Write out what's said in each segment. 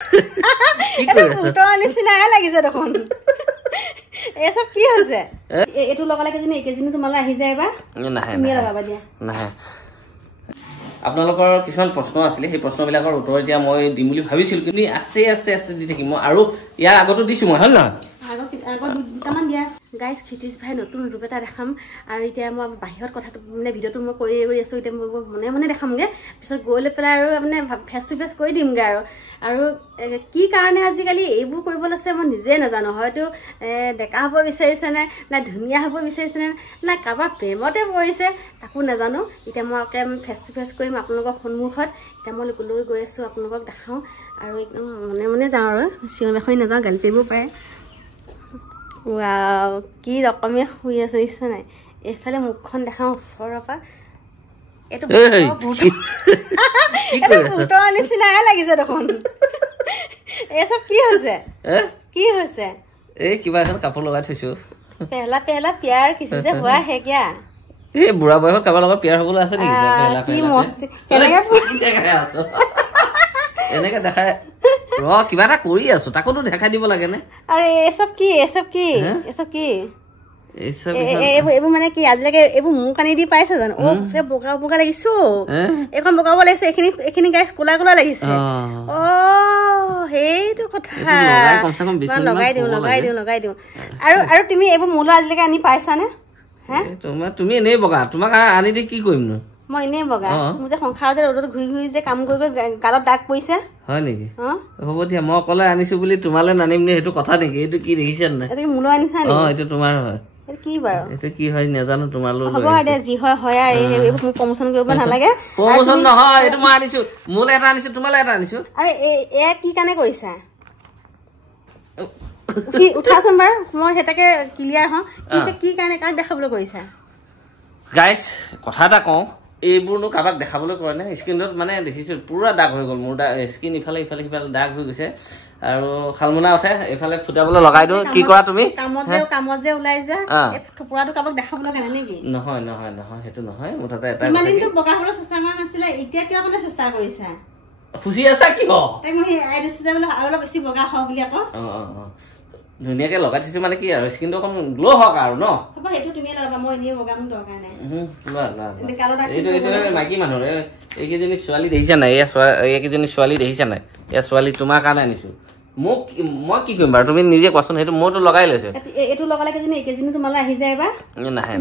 এটা ভূতৰ নিচিনাহে লাগিছে দেখোন এই সব কি হৈছে এটো লগালে কেজনী একেজনী তোমালৈ আহি যায় বা নাহে তুমি লগাবা দিয়া নাহে আপোনালোকৰ কিছুমান প্ৰশ্ন আছিল সেই প্ৰশ্নবিলাকৰ উত্তৰ এতিয়া মই দিম বুলি ভাবিছিল কিন্তু আস্তে আস্তে আস্তে দি থাকিম আৰু ইয়াৰ আগতো দিছো মই হয় না আগত দুটামান দিয়া গাইজ খিতিজ ভাই নতুন ৰূপ এটা দেখাম আৰু এতিয়া মই বাহিৰত কথাটো মানে ভিডিঅ'টো মই কৰি আছো এতিয়া মই মনে দেখামগে পিছত গৈ লৈ পেলাই আৰু মানে ফেচ টু ফেচ কৰি দিমগে আৰু কি কাৰণে আজিকালি এইবোৰ কৰিব লৈছে মই নিজে নাজানো হয়তো ডেকা হ'ব বিচাৰিছে না ধুনীয়া হ'ব বিচাৰিছে না কাৰোবাৰ প্ৰেমতে পৰিছে তাকো নাজানো এতিয়া মই ফেচ টু ফেচ কৰিম আপোনালোকৰ সন্মুখত এতিয়া মই লৈ গৈ আছো আপোনালোকক দেখাওঁ আৰু একদম মনে যাওঁ আৰু চিঞৰ বাখৰি নাযাওঁ গালি পাৰিব পাৰে Wow, কি ৰকমে শুই আছে ইচ্ছা নাই এফালে মুখখন দেখাওঁ ওচৰৰ পৰা এটো ভূতৰ নিচিনাহে লাগিছে দেখোন এই সব কি হৈছে এই কিবা এখন কাপোৰ লগাই থৈছো পেহলা পিয়াৰ কিছু যে হোৱা হে কিয়া এই বুঢ়া বয়সত কাৰোবাৰ লগত পিয়াৰ হ'বলৈ আছে নেকি কি মস্তি এনেকে দেখাই কিবা এটা কৰি আছো তাকোতো দেখাই দিব লাগে নে আৰে এই সব কি এইবোৰ মানে কি আজিলৈকে এইবোৰ মুখ আনি দি পাইছে জানো বগা লাগিছো এইখন বগাব লাগিছে এইখিনি গাইছ কোলা লাগিছে সেইটো কথা লগাই দিওঁ আৰু তুমি এইবোৰ মূল আজিলৈকে আনি পাইছানে তুমি এনেই বগা তোমাক আনি দি কি কৰিম নো মই এনেই বগা মোৰ যে সংসাৰত যে ৰ'দত ঘূৰি যে কাম কৰি গালত দাগ পৰিছে হয় নেকি হ'ব দিয়া মই অকলে আনিছো বুলি তোমালৈ নানিম নে সেইটো কথা নেকি এইটো কি দেখিছা নাই মূল আনিছা নেকি এইটো তোমাৰ হয় কি বাৰু এইটো কি হয় নাজানো তোমালৈ হ'ব এতিয়া যি হয় আৰু এইবোৰ মোক প্ৰমোচন কৰিব নালাগে প্ৰমোচন নহয় এইটো মই আনিছো মোলৈ এটা আনিছো তোমালৈ এটা আনিছো আৰে এয়া কি কাৰণে কৰিছা উঠাচোন বাৰু মই সেটাকে ক্লিয়াৰ হওঁ কি কাৰণে কাক দেখাবলৈ কৰিছা গাইজ কথা এটা কওঁ এইবোৰনো কাৰোবাক দেখাবলৈ কৰে নে স্কিনত মানে দেখিছো পুৰা দাগ হৈ গ'ল মোৰ স্কিন ইফালে দাগ হৈ গৈছে আৰু খালমুনা উঠে এইফালে ফুটাবলৈ লগাই দিওঁ কি কৰা তুমি কামত যে ওলাই যোৱা থুপুৰাটো কাৰোবাক দেখাবলৈ কাৰণে নেকি নহয় সেইটো নহয় মুঠতে এটা বগা হ'বলৈ চেষ্টা কৰা নাছিলে এতিয়া কিয় মানে চেষ্টা কৰিছা খুচি আছা কি মই আই দিছো যে বোলে আৰু অলপ বেছি বগা হওঁ বুলি আকৌ ধুনীয়াকে লগাই থৈছো মানে কি আৰু স্কিনটো অকণ গ্ল' হওক আৰু ন হ'ব সেইটো তুমি লগাবা মই এনেই বগা মোক দৰকাৰ নাই এইটো মাইকী মানুহৰ এইকেইজনী ছোৱালী দেখিছা নাই এইকেইজনী ছোৱালী দেখিছা নাই এয়া ছোৱালী তোমাৰ কাৰণে আনিছো মোক মই কি কৰিম বাৰু তুমি নিজে কোৱাচোন সেইটো মইতো লগাই লৈছো এইটো লগালে কেজনী একেজনী তোমালৈ আহি যায় বা নাহে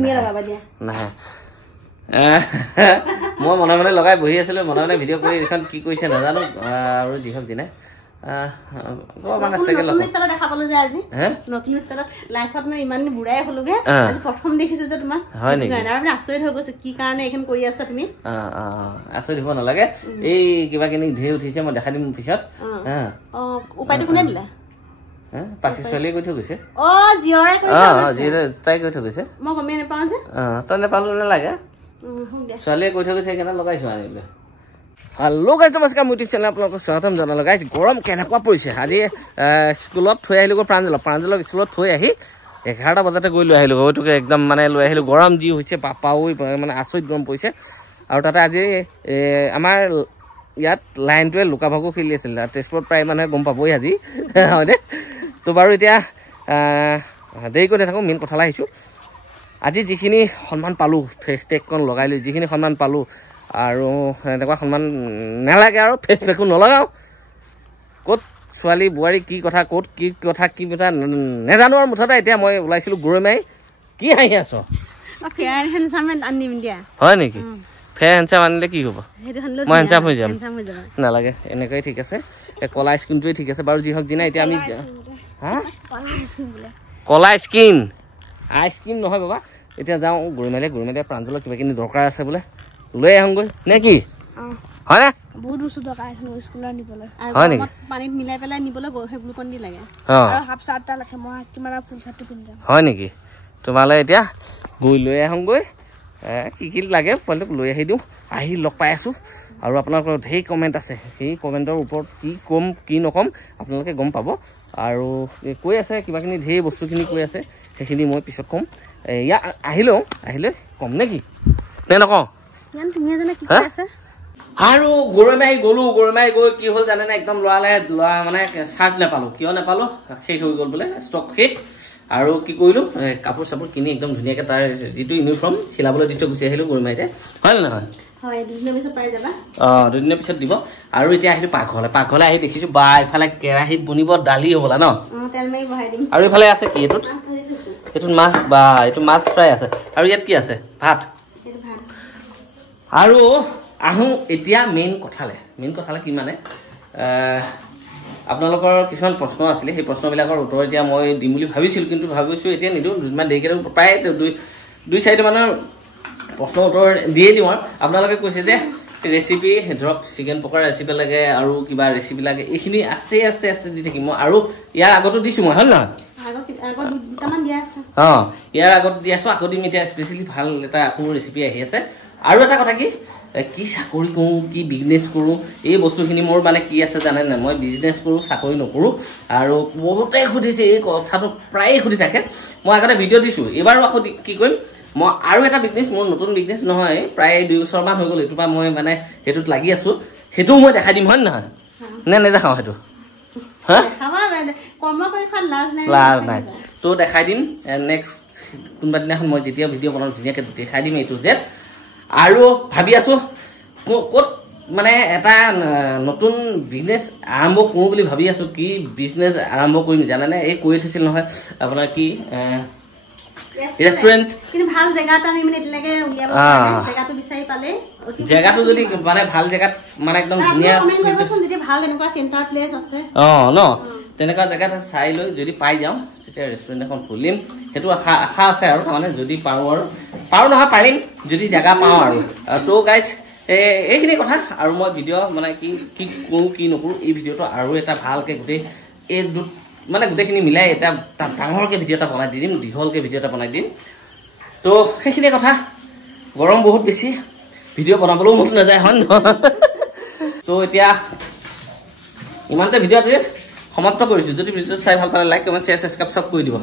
নাহে মই মনে লগাই বহি আছিলো মনে ভিডিঅ' কৰি এইখন কি কৰিছে নাজানো আৰু যিহক দিনে প্ৰথম দেখিছো যে তোমাক আচৰিত হৈ গৈছে কি কাৰণে এইখন কৰি আছা তুমি আচৰিত হ'ব নালাগে এই কিবা কিনি ঢেৰ উঠিছে মই দেখাই দিম পিছত উপায়টো কোনে দিলে পাখি ছোৱালীয়ে কৈ থৈ গৈছে তাই কৈ থৈ গৈছে মই গমেই নাপাওঁ যে তই নেপালো নালাগে ছোৱালীয়ে কৈ থৈ গৈছে সেইকাৰণে লগাইছো আনিবলৈ হেল্ল' গাইজ নমস্কাৰ মোৰ ইউটিউব চেনেল আপোনালোকক স্বাগতম জনালোঁ গাইজ গৰম কেনেকুৱা পৰিছে আজি স্কুলত থৈ আহিলোঁ প্ৰাঞ্জলক স্কুলত থৈ আহি 11টা বজাতে গৈ লৈ আহিলোঁ হয়তোকে একদম মানে লৈ আহিলোঁ গৰম যি হৈছে পাপাও মানে আচৰিত গৰম পৰিছে আৰু তাতে আজি আমাৰ ইয়াত লাইনটোৱে লুকা ভাকু খেলি আছিল তেজপুৰত প্ৰায় মানুহে গম পাবই আজি হয়নে তো বাৰু এতিয়া দেৰি কৰি নাথাকোঁ মেইন কথালৈ আহিছোঁ আজি যিখিনি সন্মান পালোঁ ফেচ পেকখন লগাই লৈ যিখিনি সন্মান পালোঁ আৰু এনেকুৱা সন্মান নালাগে আৰু ফেচ পেকো নলগাওঁ ক'ত ছোৱালী বোৱাৰী কি কথা ক'ত কি কথা নেজানো আৰু মুঠতে এতিয়া মই ওলাইছিলোঁ গৰৈ কি হাঁহি আছ হয় নেকি ফেয়াৰ হেণ্ডচাম আনিলে কি হ'ব মই হেণ্ডচাম হৈ যাম নালাগে এনেকুৱাই ঠিক আছে কলা স্কিনটোৱে ঠিক আছে বাৰু যি হওক দিনা এতিয়া আমি কলা স্কিন আই স্কিন নহয় বাবা এতিয়া যাওঁ গৰৈ প্ৰাঞ্জলৰ কিবা কিনি দৰকাৰ আছে বোলে লৈ আহোঁগৈ নে কি হয়নে বহুত বস্তু দৰকাৰ আছে স্কুলত নিবলৈ হয় নেকি পানীত মিলাই পেলাই নিবলৈ গ্লুকন ডি লাগে আৰু হাফ চাৰ্ট এটা লাগে মই কিমান ফুল চাৰ্টটো পিন্ধি যাম হয় নেকি তোমালৈ এতিয়া গৈ লৈ আহোঁগৈ কি লাগে পোৱালিটোক লৈ আহি দিওঁ আহি লগ পাই আছোঁ আৰু আপোনালোকৰ ঢেৰ কমেণ্ট আছে সেই কমেণ্টৰ ওপৰত কি ক'ম কি নক'ম আপোনালোকে গম পাব আৰু কৈ আছে কিবাখিনি ঢেৰ বস্তুখিনি কৈ আছে সেইখিনি মই পিছত ক'ম আহিলৈ ক'ম নে কি নে নকওঁ আৰু গৰমাই গৈ কি হ'ল জানে না একদম লৰালে মানে চাৰ্ট নাপালো কিয় নাপালো শেষ হৈ গ'ল বোলে ষ্টক শেষ আৰু কি কৰিলো কাপোৰ চাপোৰ কিনি একদম ধুনীয়াকৈ তাৰ যিটো ইউনিফৰ্ম চিলাবলৈ দি থৈ গুচি আহিলো গৰমাইতে হয় নে নহয় হয় দুদিনৰ পিছত পাই যাবা দুদিনৰ পিছত দিব আৰু এতিয়া আহিলো পাকঘৰলৈ আহি দেখিছো বা ইফালে কেৰাহীত বনিব দালি হ'বলা ন তেল মাৰি বহাই দিম আৰু ইফালে আছে কি এইটোত মাছ বা এইটো মাছ ফ্ৰাই আছে আৰু ইয়াত কি আছে ভাত আৰু আহোঁ এতিয়া মেইন কথালে কি মানে আপোনালোকৰ কিছুমান প্ৰশ্ন আছিলে সেই প্ৰশ্নবিলাকৰ উত্তৰ এতিয়া মই দিম বুলি ভাবিছিলোঁ কিন্তু ভাবিছোঁ এতিয়া নিদিওঁ দুদিনমান দেৰিকৈ প্ৰায় দুই চাৰিটামানৰ প্ৰশ্ন উত্তৰ দিয়ে দিওঁ আৰু আপোনালোকে কৈছে যে ৰেচিপি ধৰক চিকেন পকাৰ ৰেচিপি লাগে আৰু কিবা ৰেচিপি লাগে এইখিনি আস্তে দি থাকিম মই আৰু ইয়াৰ আগতো দিছোঁ মই হয় নহয় ইয়াৰ আগত দি আছোঁ আকৌ দিম এতিয়া স্পেচিয়েলি ভাল এটা কোনো ৰেচিপি আহি আছে আৰু এটা কথা কি চাকৰি কৰোঁ কি বিজনেছ কৰোঁ এই বস্তুখিনি মোৰ মানে কি আছে জানে নাই মই বিজনেছ কৰোঁ চাকৰি নকৰোঁ আৰু বহুতে সুধিছে এই কথাটো প্ৰায়ে সুধি থাকে মই আগতে ভিডিঅ' দিছোঁ এইবাৰো আকৌ কি কৰিম মই আৰু এটা বিজনেছ মোৰ নতুন বিজনেছ নহয় প্ৰায় 2 বছৰমান হৈ গ'ল এইটোৰ পৰা মই মানে সেইটোত লাগি আছোঁ সেইটোও মই দেখাই দিম হয় নহয় নে নেদেখাওঁ সেইটো লাজ নাই তো দেখাই দিম নেক্সট কোনোবা দিনাখন মই যেতিয়া ভিডিঅ' বনাওঁ ধুনীয়াকৈ দেখাই দিম এইটো যে আৰু ভাবি আছোঁ ক'ত মানে এটা নতুন বিজনেছ আৰম্ভ কৰোঁ বুলি ভাবি আছোঁ কি বিজনেছ আৰম্ভ কৰিম জানেনে এই কৈ থৈছিল নহয় আপোনাৰ কি ৰেষ্টুৰেণ্ট কিন্তু ভাল জেগা এটা আমি মানে এতিয়ালৈকে উলিয়াব জেগাটো বিচাৰি পালে জেগাটো যদি মানে ভাল জেগাত মানে একদম ধুনীয়া যদি ভাল এনেকুৱা চেণ্টাৰ প্লেচ আছে ন তেনেকুৱা জেগাত চাই লৈ যদি পাই যাওঁ তেতিয়া ৰেষ্টুৰেণ্ট এখন খুলিম সেইটো আশা আছে আৰু তাৰমানে যদি পাৰোঁ নহয় পাৰিম যদি জেগা পাওঁ আৰু তো গাইজ এইখিনি কথা আৰু মই ভিডিঅ' মানে কি কৰোঁ কি নকৰোঁ এই ভিডিঅ'টো আৰু এটা ভালকৈ গোটেই এই মানে গোটেইখিনি মিলাই এটা ডাঙৰকৈ ভিডিঅ' এটা বনাই দি দিম দীঘলকৈ ভিডিঅ' এটা বনাই দিম তো সেইখিনি কথা গৰম বহুত বেছি ভিডিঅ' বনাবলৈও মন নাযায় হয় নহয় তো এতিয়া ইমানতে ভিডিঅ'টো সমাপ্ত কৰিছোঁ যদি ভিডিঅ'টো চাই ভাল পালে লাইক কমেণ্ট শ্বেয়াৰ ছাবস্ক্ৰাইব চব কৰি দিব